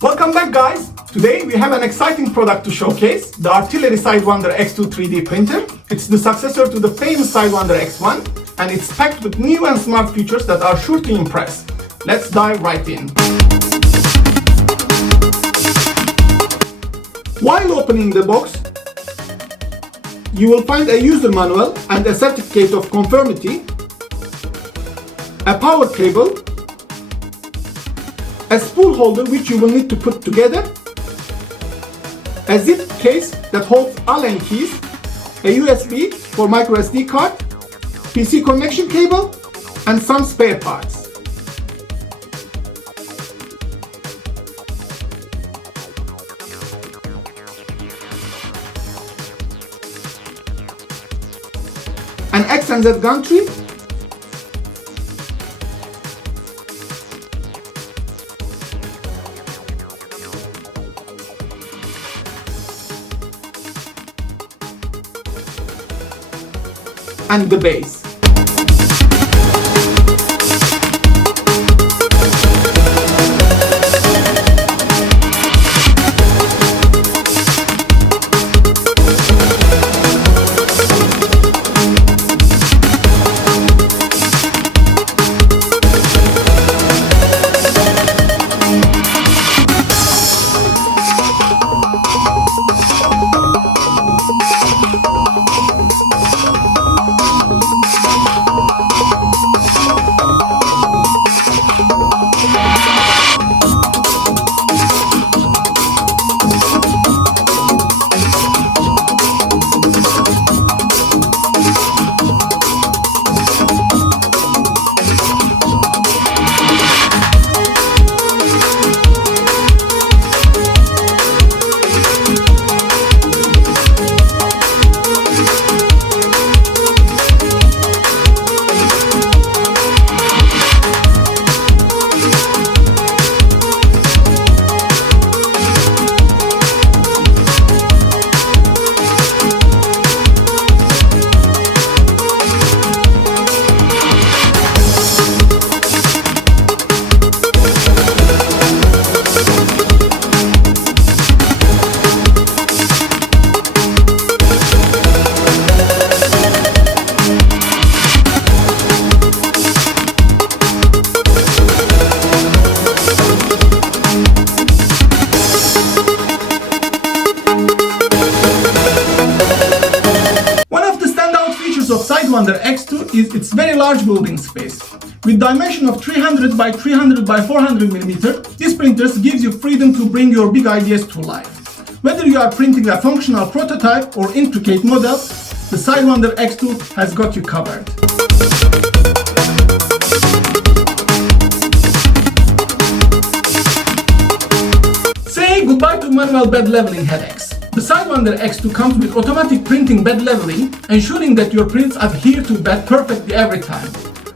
Welcome back, guys. Today we have an exciting product to showcase, the Artillery Sidewinder X2 3D printer. It's the successor to the famous Sidewinder X1, and it's packed with new and smart features that are sure to impress. Let's dive right in. While opening the box, you will find a user manual and a certificate of conformity, a power cable, a spool holder which you will need to put together, a zip case that holds Allen keys, a USB for micro SD card, PC connection cable, and some spare parts. An X and Z gantry, and the base. Of Sidewinder X2 is its very large building space. With dimension of 300 by 300 by 400 mm, this printer gives you freedom to bring your big ideas to life. Whether you are printing a functional prototype or intricate model, the Sidewinder X2 has got you covered. Say goodbye to manual bed leveling headaches. The Sidewinder X2 comes with automatic printing bed leveling, ensuring that your prints adhere to bed perfectly every time.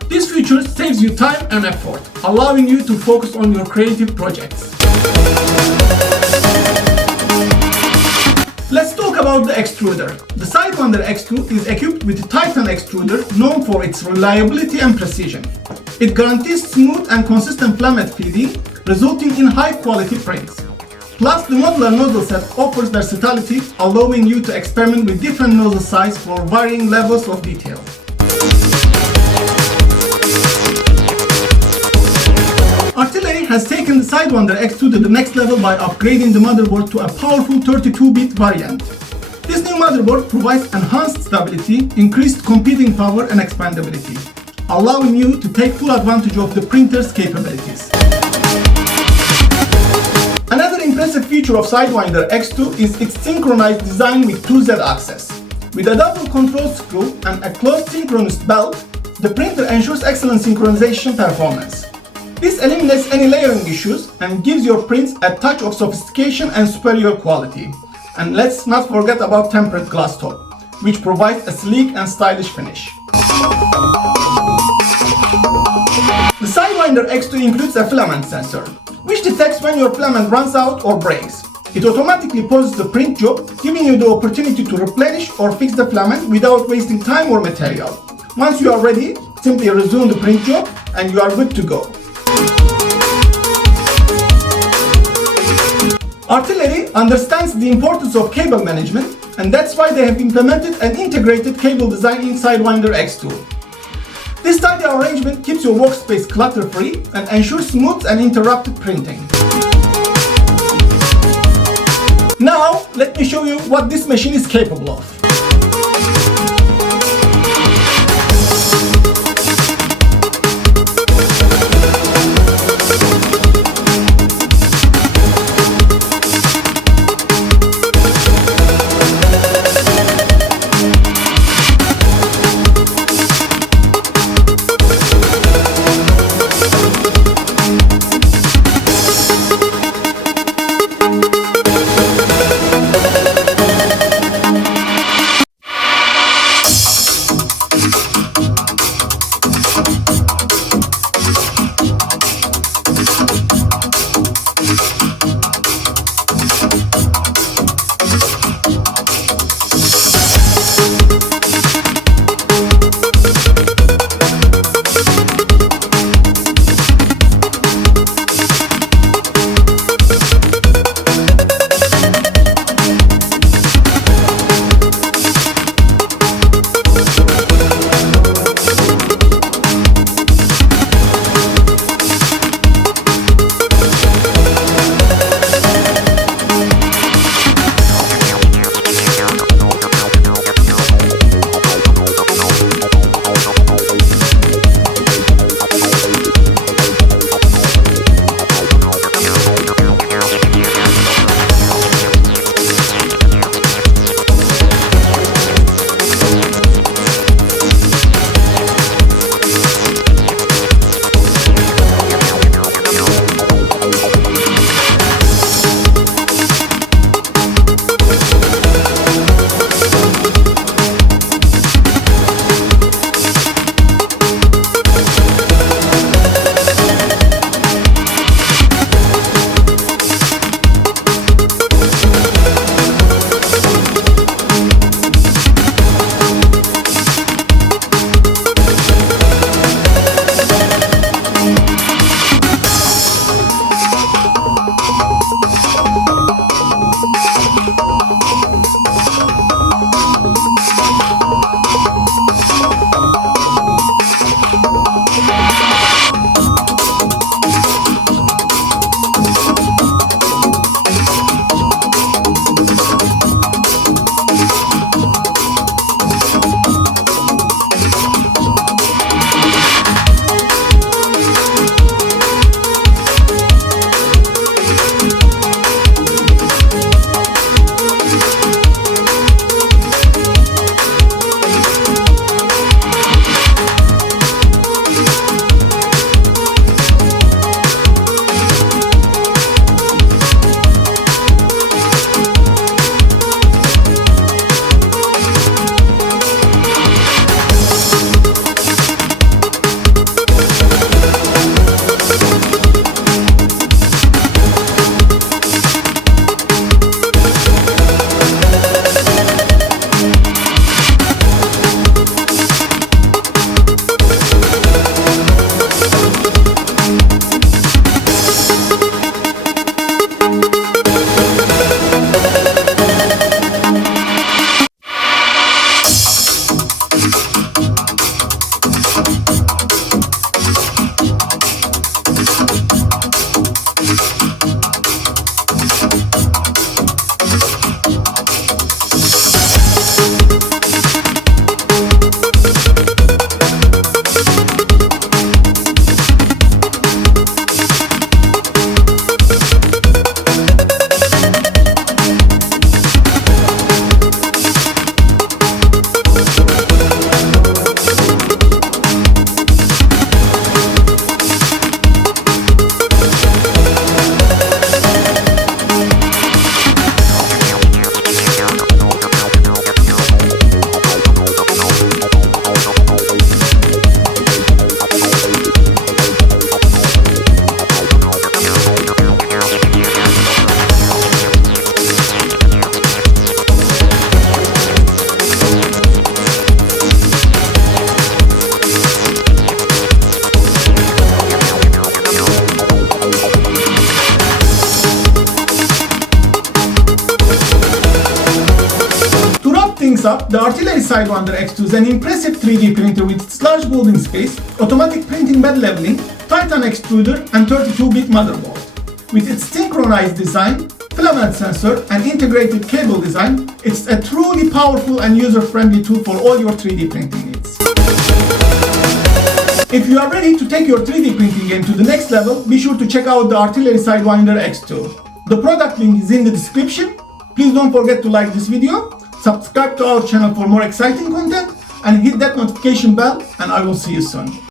This feature saves you time and effort, allowing you to focus on your creative projects. Let's talk about the extruder. The Sidewinder X2 is equipped with a Titan extruder known for its reliability and precision. It guarantees smooth and consistent filament feeding, resulting in high-quality prints. Plus, the modular nozzle set offers versatility, allowing you to experiment with different nozzle sizes for varying levels of detail. Artillery has taken the Sidewinder X2 to the next level by upgrading the motherboard to a powerful 32-bit variant. This new motherboard provides enhanced stability, increased computing power and expandability, allowing you to take full advantage of the printer's capabilities. Another impressive feature of Sidewinder X2 is its synchronized design with 2Z axis. With a double control screw and a closed synchronous belt, the printer ensures excellent synchronization performance. This eliminates any layering issues and gives your prints a touch of sophistication and superior quality. And let's not forget about tempered glass top, which provides a sleek and stylish finish. The Sidewinder X2 includes a filament sensor, which detects when your filament runs out or breaks. It automatically pauses the print job, giving you the opportunity to replenish or fix the filament without wasting time or material. Once you are ready, simply resume the print job and you are good to go. Artillery understands the importance of cable management, and that's why they have implemented an integrated cable design in Sidewinder X2. This tidy arrangement keeps your workspace clutter-free and ensures smooth and uninterrupted printing. Now, let me show you what this machine is capable of. things up, the Artillery Sidewinder X2 is an impressive 3D printer with its large building space, automatic printing bed leveling, Titan extruder, and 32-bit motherboard. With its synchronized design, filament sensor, and integrated cable design, it's a truly powerful and user-friendly tool for all your 3D printing needs. If you are ready to take your 3D printing game to the next level, be sure to check out the Artillery Sidewinder X2. The product link is in the description. Please don't forget to like this video, subscribe to our channel for more exciting content, and hit that notification bell, and I will see you soon.